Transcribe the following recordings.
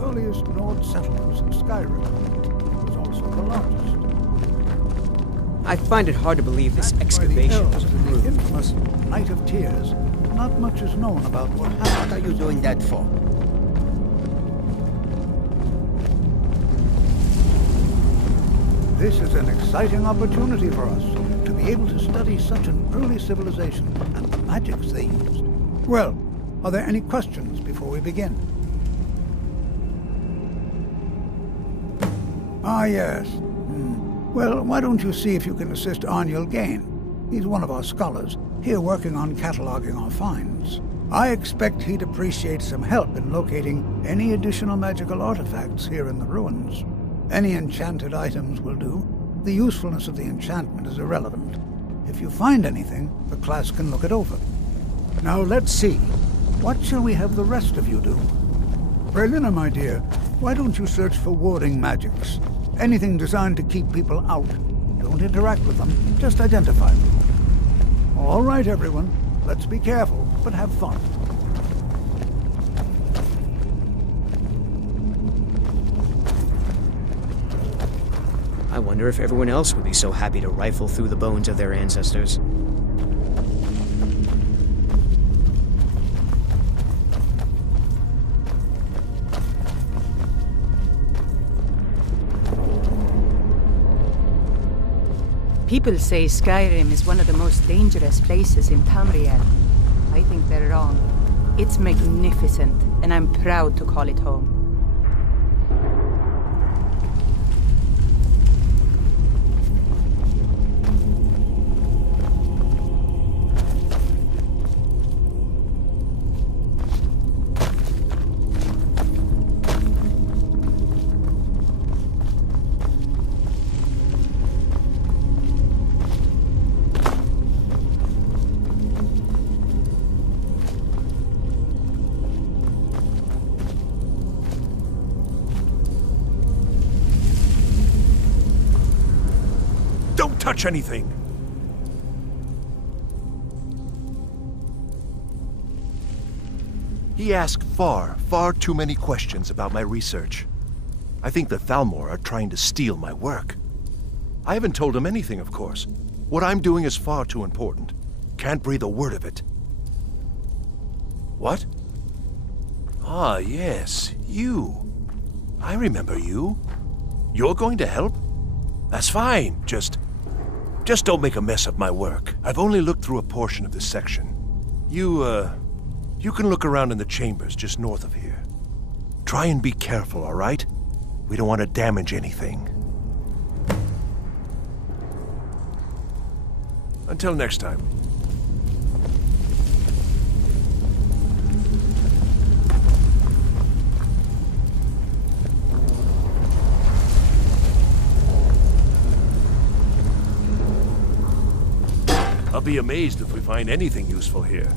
earliest Nord settlements in Skyrim. It was also the largest. I find it hard to believe this Backed by excavation the was elves and the approved. infamous Night of Tears, not much is known about what happened. What are you doing that for? This is an exciting opportunity for us to be able to study such an early civilization and the magics they used. Well, are there any questions before we begin? Ah, yes. Well, why don't you see if you can assist Arniel Gain? He's one of our scholars, here working on cataloging our finds. I expect he'd appreciate some help in locating any additional magical artifacts here in the ruins. Any enchanted items will do. The usefulness of the enchantment is irrelevant. If you find anything, the class can look it over. Now let's see. What shall we have the rest of you do? Berlina, my dear, why don't you search for warding magics? Anything designed to keep people out. Don't interact with them, just identify them. All right, everyone. Let's be careful, but have fun. I wonder if everyone else would be so happy to rifle through the bones of their ancestors. People say Skyrim is one of the most dangerous places in Tamriel. I think they're wrong. It's magnificent, and I'm proud to call it home. Touch anything! He asked far too many questions about my research. I think the Thalmor are trying to steal my work. I haven't told him anything, of course. What I'm doing is far too important. Can't breathe a word of it. What? Ah, yes, you. I remember you. You're going to help? That's fine, Just don't make a mess of my work. I've only looked through a portion of this section. You can look around in the chambers just north of here. Try and be careful, all right? We don't want to damage anything. Until next time. I'll be amazed if we find anything useful here.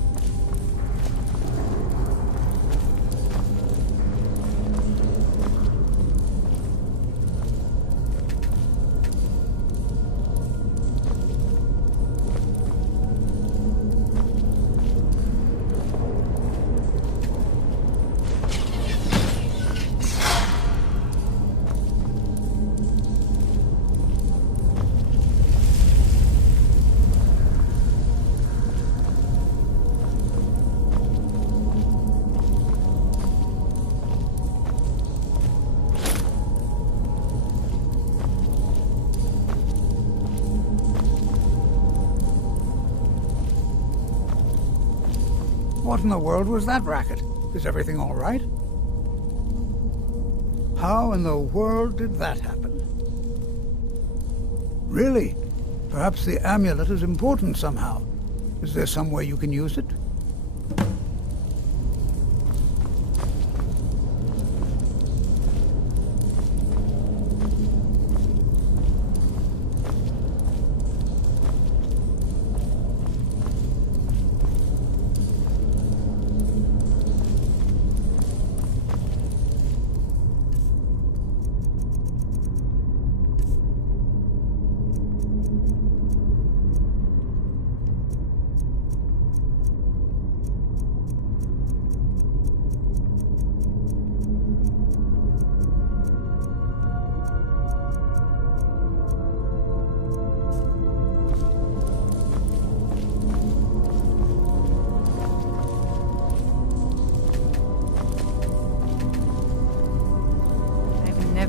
What in the world was that racket? Is everything all right? How in the world did that happen? Really? Perhaps the amulet is important somehow. Is there some way you can use it?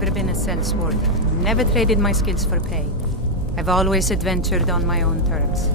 never been a sellsword. Never traded my skills for pay. I've always adventured on my own terms.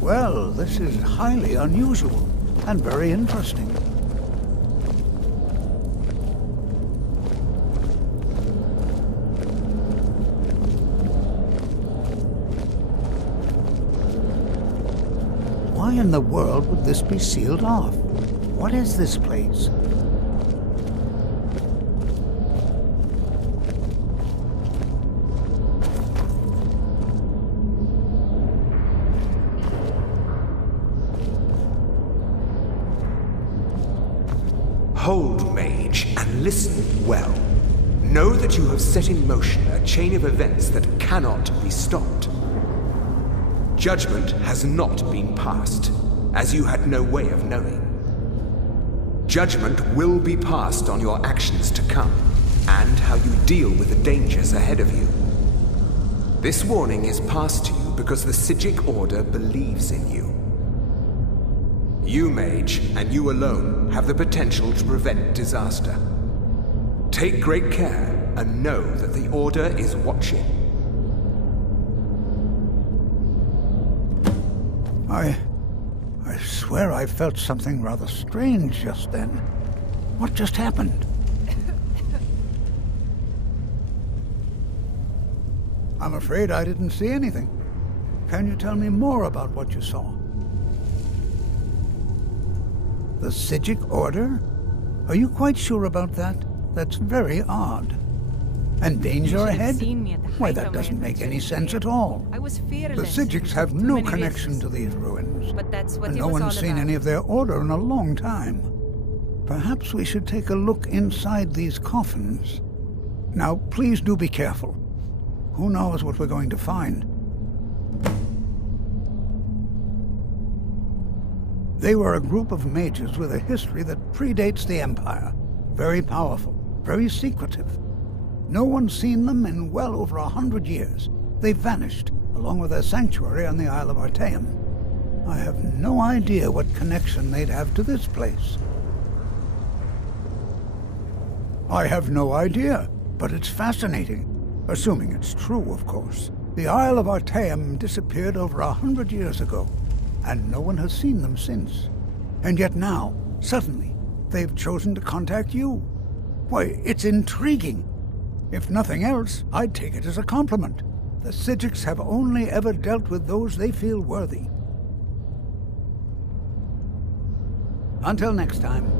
Well, this is highly unusual and very interesting. Why in the world would this be sealed off? What is this place? Hold, mage, and listen well. Know that you have set in motion a chain of events that cannot be stopped. Judgment has not been passed, as you had no way of knowing. Judgment will be passed on your actions to come, and how you deal with the dangers ahead of you. This warning is passed to you because the Psijic Order believes in you. You, mage, and you alone, have the potential to prevent disaster. Take great care, and know that the Order is watching. I swear I felt something rather strange just then. What just happened? I'm afraid I didn't see anything. Can you tell me more about what you saw? The Psijic Order? Are you quite sure about that? That's very odd. And danger ahead? Why, that doesn't make any sense at all. I was The fearless. Psijics have no connection to these ruins. But that's what And it no was all one's seen about. any of their order in a long time. Perhaps we should take a look inside these coffins. Now, please do be careful. Who knows what we're going to find? They were a group of mages with a history that predates the Empire. Very powerful, very secretive. No one's seen them in well over 100 years. They vanished, along with their sanctuary on the Isle of Artaeum. I have no idea what connection they'd have to this place. I have no idea, but it's fascinating. Assuming it's true, of course. The Isle of Artaeum disappeared over 100 years ago, and no one has seen them since. And yet now, suddenly, they've chosen to contact you. Why, it's intriguing. If nothing else, I'd take it as a compliment. The Psijics have only ever dealt with those they feel worthy. Until next time.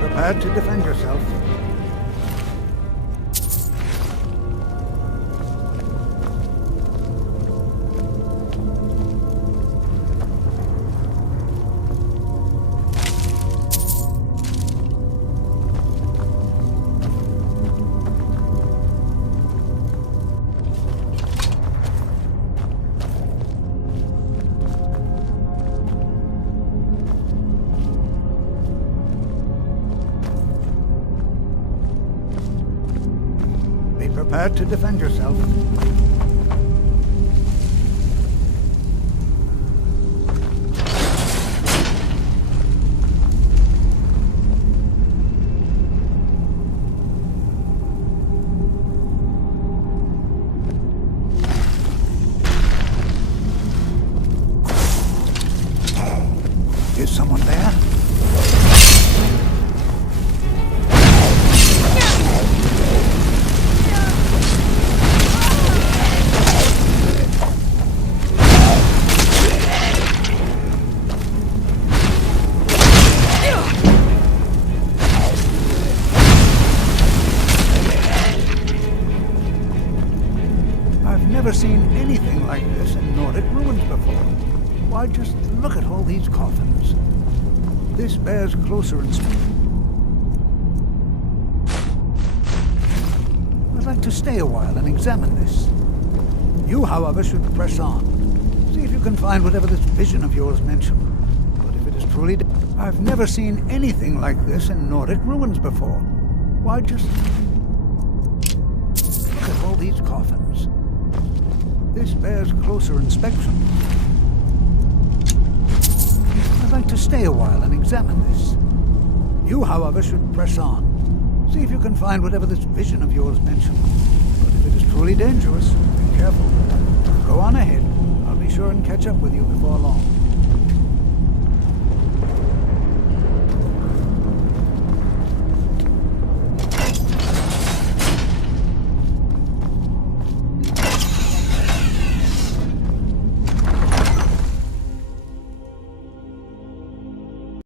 Prepared to defend yourself. Prepared to defend yourself. Is someone there? Never seen anything like this in Nordic ruins before. Why, just look at all these coffins. This bears closer inspection. I'd like to stay a while and examine this. You, however, should press on. See if you can find whatever this vision of yours mentioned. But if it is truly... I've never seen anything like this in Nordic ruins before. Why, just look at all these coffins. This bears closer inspection. I'd like to stay a while and examine this. You, however, should press on. See if you can find whatever this vision of yours mentioned. But if it is truly dangerous, be careful. Go on ahead. I'll be sure and catch up with you before long.